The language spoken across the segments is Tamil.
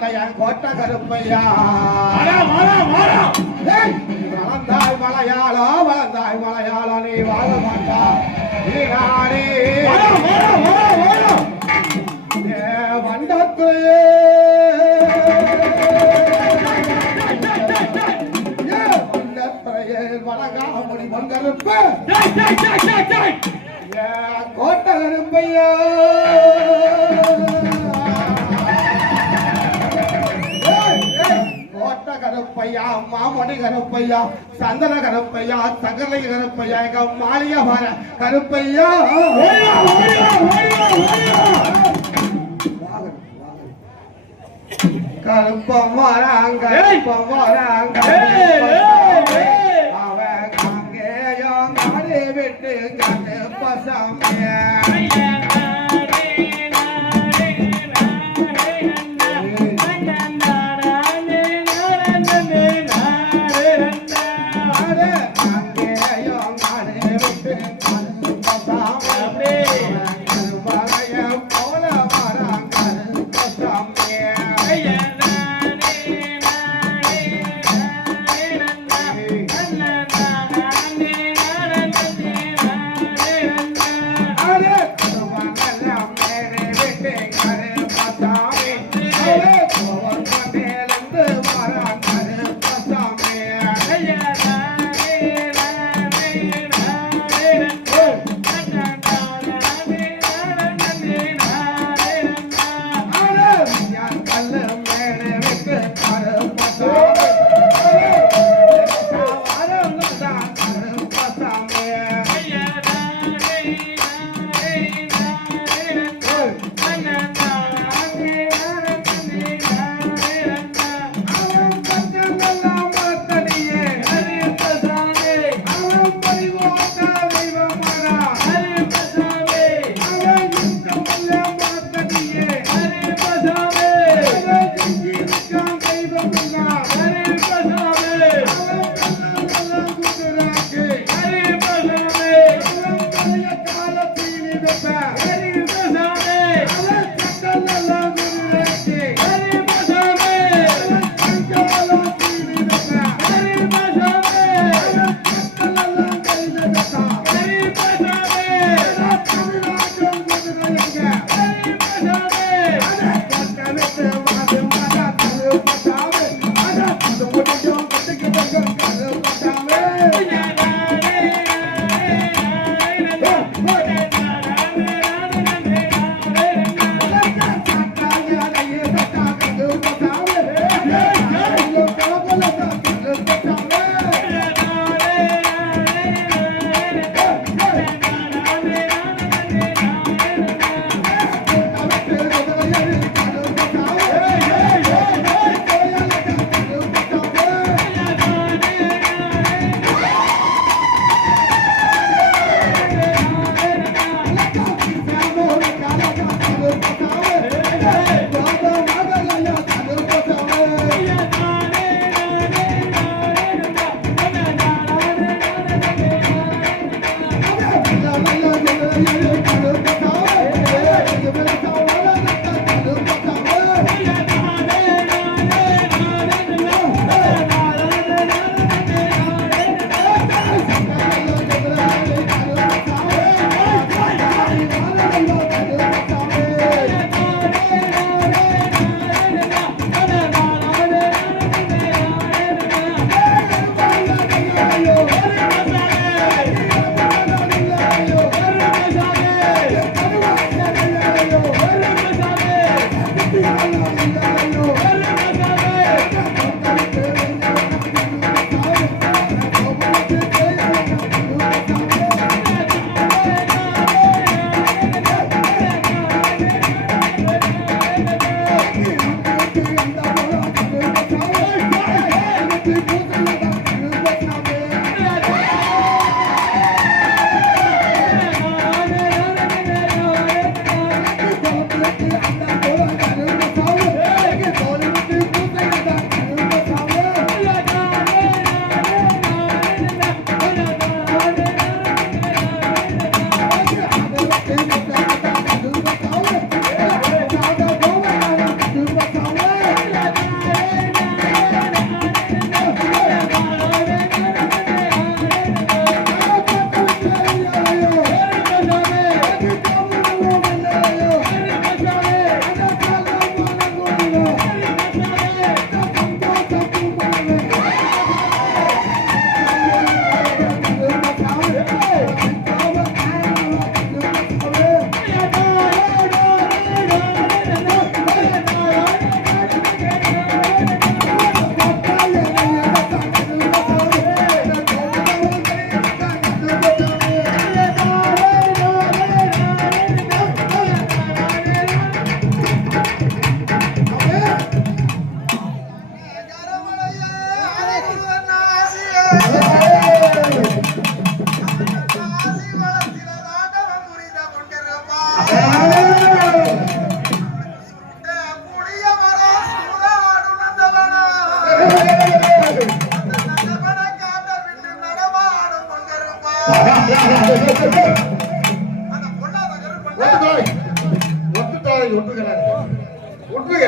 என் கோட்டை கருப்பையா வளர்ந்தாய் மலையாளம் நீ வாழ மாட்டா வண்டத்துறையே வடகாமணி மங்கருப்பு கோட்டை கருப்பையா கோட்டை கருப்பையா மாமணி கருப்பையா சந்தன கருப்பையா சகலை கருப்பையா எங்க மாளிகை பார கருப்பையா கருப்பம் வராங்க அவன் அங்கேயோ நாடு விட்டு கருப்ப சாமியா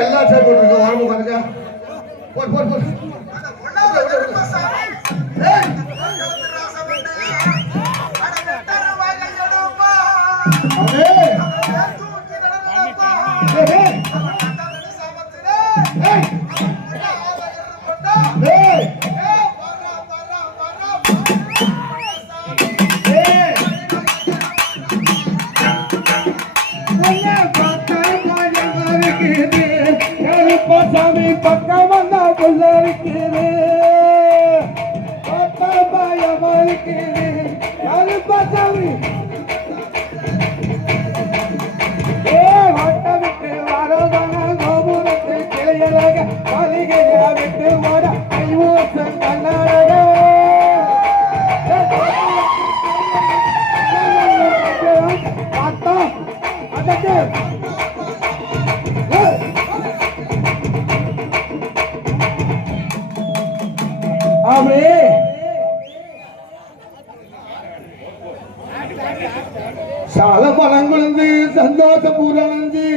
எல்லா சார் போட்டுருக்கு வாங்க பாருங்க போடு போடு போடு சாமி பக்கம் வந்தா புள்ளரிக்குது பயமா இருக்குது சாமி வட்ட விட்டு வரதான கோபுரத்து கிளையழக மளிகையா விட்டு வர கைமூசம் கண்ணழக பார்த்தா அதற்கு அப்படியே சால பழங்குழந்து சந்தோஷ பூரணந்து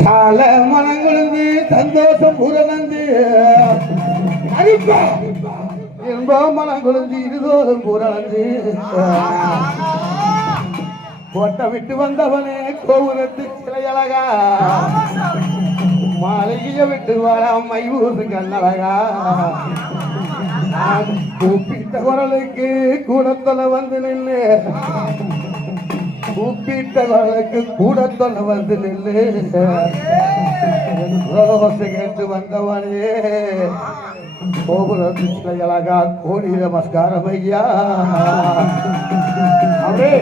சால மனங்குழந்து சந்தோஷம் பூரணந்து அரிப்பா இன்பம் மனங்குழந்து இருதோறும் பூரணந்து கோட்டை விட்டு வந்தவனே கோபுரத்து சிலையழகா மாளிகைய விட்டு வர மையூரு கண்ணழகா கூப்பிட்ட குரலுக்கு கூடத்தொலை வந்து நில்லு கூப்பிட்ட குரலுக்கு கூடத்தொலை வந்து நில்லு கேட்டு வந்தவனே கோபுரத்து சிலையழகா கோடி நமஸ்காரம் ஐயா அப்படியே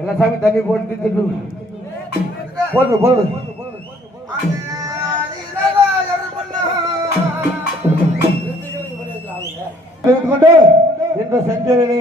எல்லா சாமி தண்ணி போட்டு போடு போடு கொண்டு இந்த செஞ்சரிலே